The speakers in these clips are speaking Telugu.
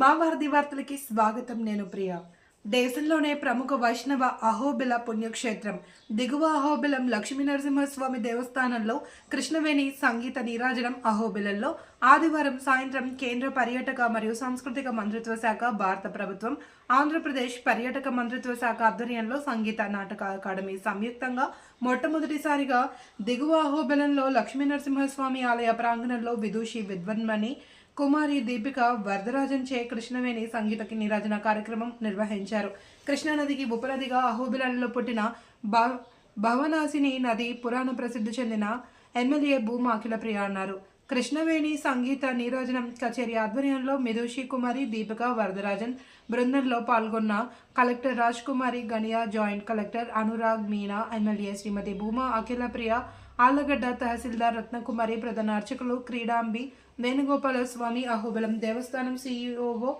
మా వారధి వార్తలకి స్వాగతం. నేను ప్రియ. దేశంలోనే ప్రముఖ వైష్ణవ అహోబిల పుణ్యక్షేత్రం దిగువ అహోబిలం లక్ష్మీ నరసింహస్వామి దేవస్థానంలో కృష్ణవేణి సంగీత నీరాజనం అహోబిలంలో ఆదివారం సాయంత్రం కేంద్ర పర్యాటక మరియు సాంస్కృతిక మంత్రిత్వ శాఖ, భారత ప్రభుత్వం, ఆంధ్రప్రదేశ్ పర్యాటక మంత్రిత్వ శాఖ ఆధ్వర్యంలో సంగీత నాటక అకాడమీ సంయుక్తంగా మొట్టమొదటిసారిగా దిగువ అహోబిలంలో లక్ష్మీ నరసింహస్వామి ఆలయ ప్రాంగణంలో విదూషి విద్వన్మణి కుమారి దీపిక వరదరాజన్ చే కృష్ణవేణి సంగీత నీరాజన కార్యక్రమం నిర్వహించారు. కృష్ణానదికి ఉపనదిగా అహోబిలంలో పుట్టిన భవనాసిని నది పురాణ ప్రసిద్ధి చెందిన ఎమ్మెల్యే భూమా అఖిలప్రియ అన్నారు. కృష్ణవేణి సంగీత నీరాజనం కచేరీ ఆధ్వర్యంలో మిదూషి కుమారి దీపిక వరదరాజన్ బృందంలో పాల్గొన్న collector Raj Kumari Ganiya, joint collector Anurag Meena, MLA Shrimati Bhuma Akhilapriya, Allagadda tahsildar Ratnakumari, ప్రధాన అర్చకులు క్రీడాంబి వేణుగోపాల స్వామి, అహోబిలం దేవస్థానం సిఇఓ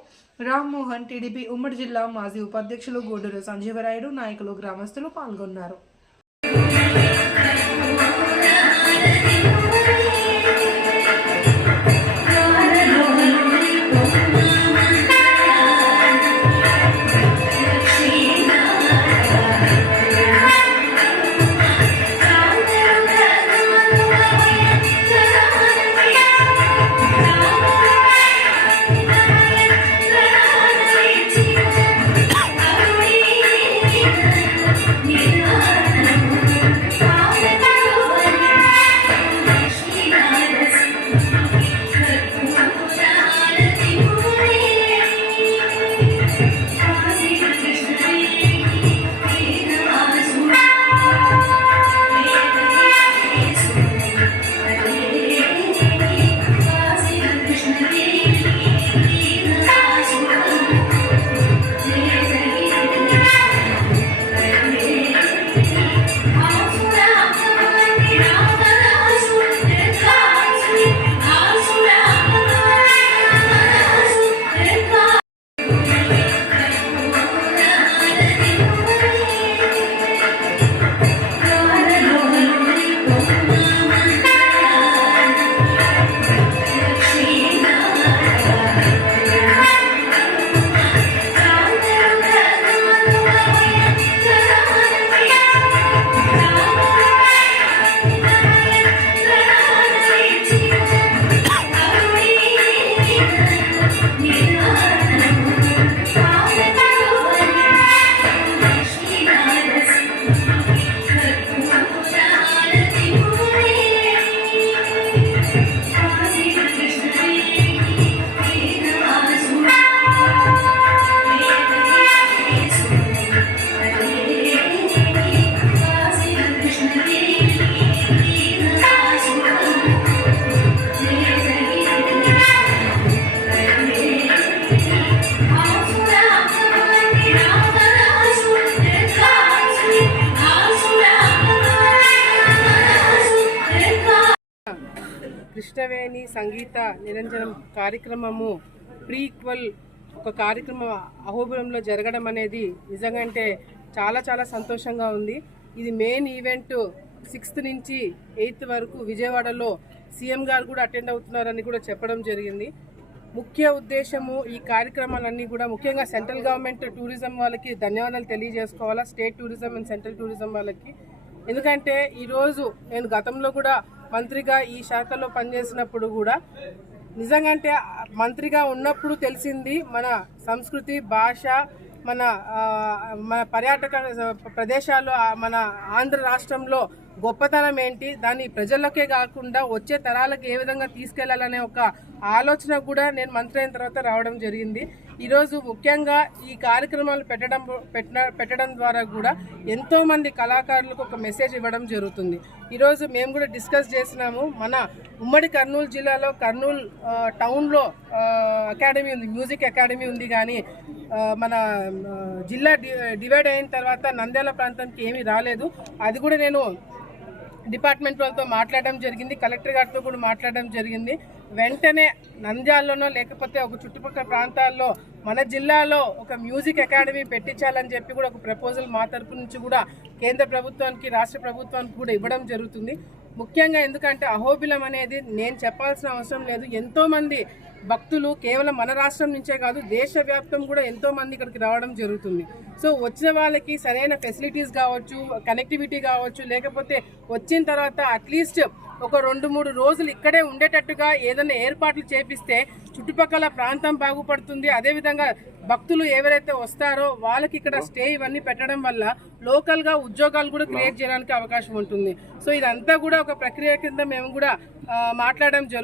రామ్మోహన్, టీడీపీ ఉమ్మడి జిల్లా మాజీ ఉపాధ్యక్షులు గూడూరు సంజీవరాయుడు, నాయకులు, గ్రామస్తులు పాల్గొన్నారు. కృష్ణవేణి సంగీత నిరంజనం కార్యక్రమము ప్రీక్వల్ ఒక కార్యక్రమం అహోబిలంలో జరగడం అనేది నిజంగా అంటే చాలా చాలా సంతోషంగా ఉంది. ఇది మెయిన్ ఈవెంట్ 6th నుంచి 8th వరకు విజయవాడలో సీఎం గారు కూడా అటెండ్ అవుతున్నారని కూడా చెప్పడం జరిగింది. ముఖ్య ఉద్దేశము ఈ కార్యక్రమాలన్నీ కూడా ముఖ్యంగా సెంట్రల్ గవర్నమెంట్ టూరిజం వాళ్ళకి ధన్యవాదాలు తెలియజేసుకోవాలా, state tourism and central tourism వాళ్ళకి. ఎందుకంటే ఈరోజు నేను గతంలో కూడా మంత్రిగా ఈ శాఖలో పనిచేసినప్పుడు కూడా నిజంగా అంటే మంత్రిగా ఉన్నప్పుడు తెలిసింది మన సంస్కృతి, భాష, మన పర్యాటక ప్రదేశాలు, మన ఆంధ్ర రాష్ట్రంలో గొప్పతనం ఏంటి, దాన్ని ప్రజలకే కాకుండా వచ్చే తరాలకు ఏ విధంగా తీసుకెళ్లాలనే ఒక ఆలోచన కూడా నేను మంత్రి అయిన తర్వాత రావడం జరిగింది. ఈరోజు ముఖ్యంగా ఈ కార్యక్రమాలు పెట్టడం ద్వారా కూడా ఎంతోమంది కళాకారులకు ఒక మెసేజ్ ఇవ్వడం జరుగుతుంది. ఈరోజు మేము కూడా డిస్కస్ చేసినాము. మన ఉమ్మడి కర్నూలు జిల్లాలో కర్నూలు టౌన్లో అకాడమీ ఉంది, మ్యూజిక్ అకాడమీ ఉంది. కానీ మన జిల్లా డివైడ్ అయిన తర్వాత నంద్యాల ప్రాంతానికి ఏమీ రాలేదు. అది కూడా నేను డిపార్ట్మెంట్ వాళ్ళతో మాట్లాడడం జరిగింది, కలెక్టర్ గారితో కూడా మాట్లాడడం జరిగింది. వెంటనే నంద్యాలలోనో లేకపోతే ఒక చుట్టుపక్కల ప్రాంతాల్లో మన జిల్లాలో ఒక మ్యూజిక్ అకాడమీ పెట్టించాలని చెప్పి కూడా ఒక ప్రపోజల్ మా తరపు నుంచి కూడా కేంద్ర ప్రభుత్వానికి, రాష్ట్ర ప్రభుత్వానికి కూడా ఇవ్వడం జరుగుతుంది. ముఖ్యంగా ఎందుకంటే అహోబిలం అనేది నేను చెప్పాల్సిన అవసరం లేదు, ఎంతోమంది భక్తులు కేవలం మన రాష్ట్రం నుంచే కాదు దేశవ్యాప్తం కూడా ఎంతో మంది ఇక్కడికి రావడం జరుగుతుంది. సో వచ్చిన వాళ్ళకి సరైన ఫెసిలిటీస్ కావచ్చు, కనెక్టివిటీ కావచ్చు, లేకపోతే వచ్చిన తర్వాత అట్లీస్ట్ ఒక 2-3 రోజులు ఇక్కడే ఉండేటట్టుగా ఏదైనా ఏర్పాట్లు చేపిస్తే చుట్టుపక్కల ప్రాంతం బాగుపడుతుంది. అదేవిధంగా భక్తులు ఎవరైతే వస్తారో వాళ్ళకి ఇక్కడ స్టే ఇవన్నీ పెట్టడం వల్ల లోకల్గా ఉద్యోగాలు కూడా క్రియేట్ చేయడానికి అవకాశం ఉంటుంది. సో ఇదంతా కూడా ఒక ప్రక్రియ కింద మేము కూడా మాట్లాడడం జరుగుతుంది.